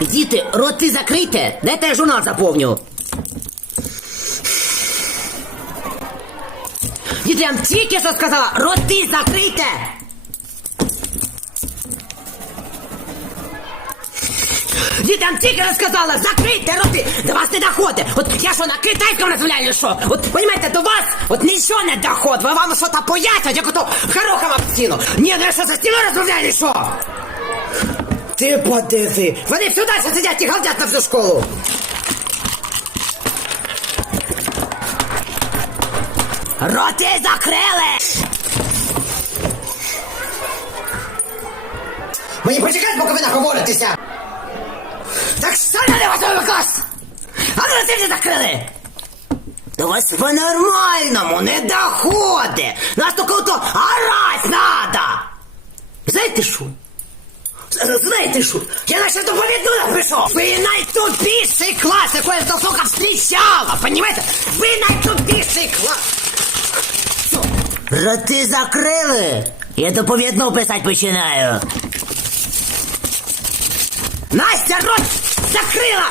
Діти, роти закрийте. Дайте я журнал заповню. Діти, я вам тільки що сказала, роти закрийте. Діти, я вам тільки що сказала, закрийте роти, до вас не доходить. От я що, на китайському розмовляю, що? От, понимаете, до вас от нічого не доходить, вам що-то пояснять, як ото горохом об стіну. Ні, ну я що, за стіною розмовляю, що? Ти подиви, вони всюди ще сидять і галдять на всю школу. Роти закрили! Мені почекати, поки ви наговоритеся! Так що не вас клас? А ти вже закрили! До вас по-нормальному не доходить! Нас тільки то орать надо! Знаєте що? Знаєте що? Я наче доповідну напишу! Ви найтупіший клас, який я сука встрічала, понимаете? Ви найтупіший клас! Роти закрили? Я доповідну писати починаю. Настя, рот закрила!